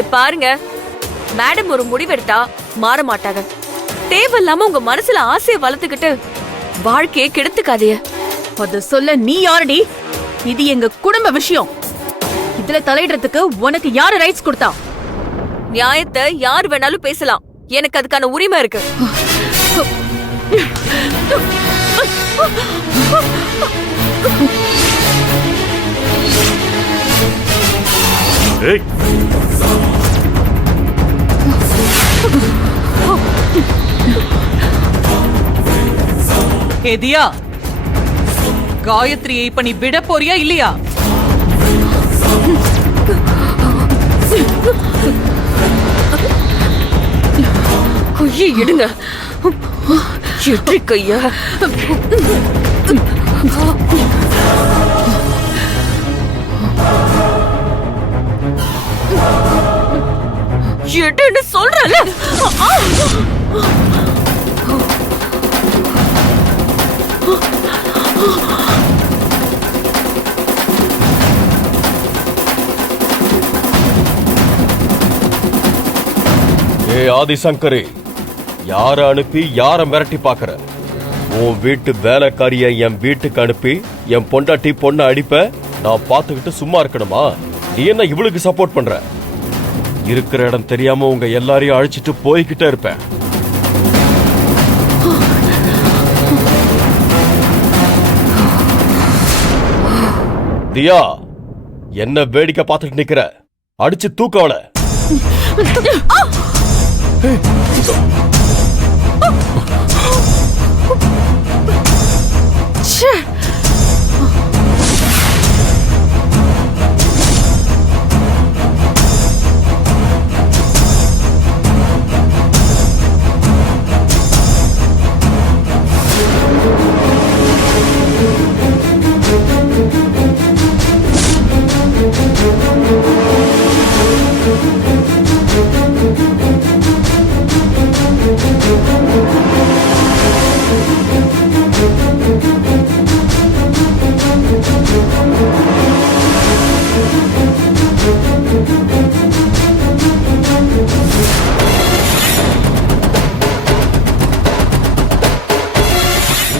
இங்க பாருங்க, மேடம் ஒரு முடிவெடுத்தா மாற மாட்டாங்க. தேவையில்லாம உங்க மனசுல ஆசையை வளர்த்துக்கிட்டு வாழ்க்கையை கெடுத்துக்காதீங்க. அத சொல்ல நீ யாரடி? இது எங்க குடும்ப விஷயம். இதுல தலையிடுறதுக்கு உனக்கு யாரு ரைட்ஸ் கொடுத்தா? நியாயத்தை யார் வேணாலும் பேசலாம், எனக்கு அதுக்கான உரிமை இருக்கு. தியா, காயத்ரியை இப்ப நீ விட போறியா இல்லையா? கையை எடுங்க. எட்ரி கைய. எடுன்னு சொல்றல. ஆதிசங்கரி, யார அனுப்பி யார மிரட்டி பாக்குற? உன் வீட்டு வேலைக்காரிய என் வீட்டுக்கு அனுப்பி என் பொண்டாட்டி பொண்ணை அடிப்ப நான் பாத்துக்கிட்டு சும்மா இருக்கணுமா? நீ என்ன இவளுக்கு சப்போர்ட் பண்ற? இருக்கிற இடம் தெரியாம உங்க எல்லாரையும் அழிச்சிட்டு போய்கிட்டே இருப்பேன். தியா, என்ன வேடிக்கை பார்த்துட்டு நிக்கிற? அடிச்சு தூக்கவல.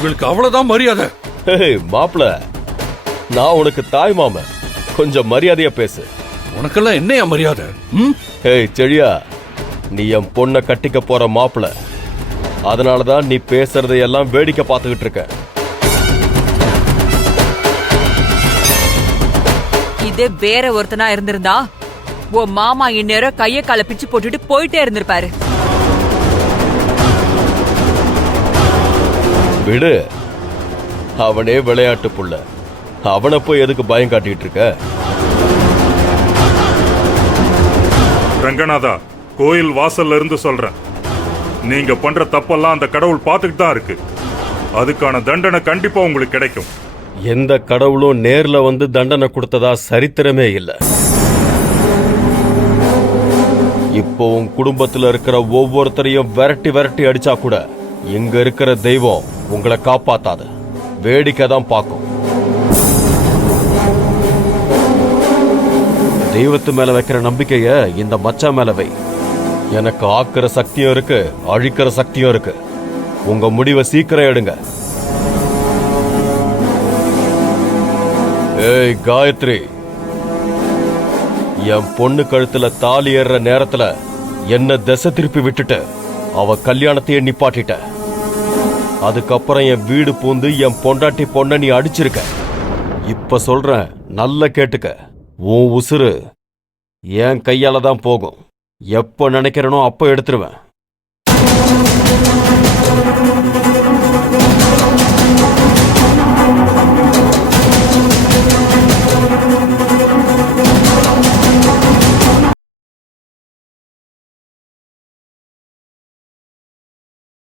உங்களுக்கு அவ்வளவுதான் மரியாதை? மாப்பிள, நான் உனக்கு தாய் மாமன், கொஞ்சம் மரியாதையா பேசு. உனக்கெல்லாம் என்னையா மரியாதை? செழியா, நீ என் பொண்ணை கட்டிக்க போற மாப்பிள, அதனாலதான் நீ பேசுறதையெல்லாம் வேடிக்கை பார்த்துக்கிட்டு இருக்க. இதே வேற ஒருத்தனா இருந்திருந்தா உன் மாமா இந்நேரம் கைய கால பிச்சு போட்டுட்டு போயிட்டே இருந்திருப்பாரு. விடு, அவனே விளையாட்டு புள்ள, அவனை போய் எதுக்கு பயம் காட்டிட்டு இருக்க? ரங்கநாதா, கோயில் வாசல்ல இருந்து சொல்றேன், நீங்க பண்ற தப்பெல்லாம் அந்த கடவுள் பார்த்துக்கிட்டு தான் இருக்கு. அதுக்கான தண்டனை கண்டிப்பா உங்களுக்கு கிடைக்கும். எந்த கடவுளும் நேர்ல வந்து தண்டனை கொடுத்ததா சரித்திரமே இல்லை. இப்போ உன் குடும்பத்துல இருக்கிற ஒவ்வொருத்தரையும் விரட்டி விரட்டி அடிச்சா கூட இங்க இருக்கிற தெய்வம் உங்களை காப்பாத்தாது, வேடிக்கை தான் பார்க்கும். தெய்வத்து மேல வைக்கிற நம்பிக்கைய இந்த மச்சா மேல வை. எனக்கு ஆக்குற சக்தியும் இருக்கு, அழிக்கிற சக்தியும் இருக்கு. உங்க முடிவை சீக்கிரம் எடுங்க. ஏய் காயத்ரி, என் பொண்ணு கழுத்துல தாலி ஏறுற நேரத்துல என்ன திசை திருப்பி விட்டுட்டு அவ கல்யாணத்தையே நிப்பாட்டிட்ட. அதுக்கப்புறம் என் வீடு பூந்து என் பொண்டாட்டி பொண்ண நீ அடிச்சிருக்க. இப்ப சொல்றேன், நல்ல கேட்டுக்க. உன் உசுறு என் கையால தான் போகும். எப்ப நினைக்கிறனோ அப்ப எடுத்துருவேன்.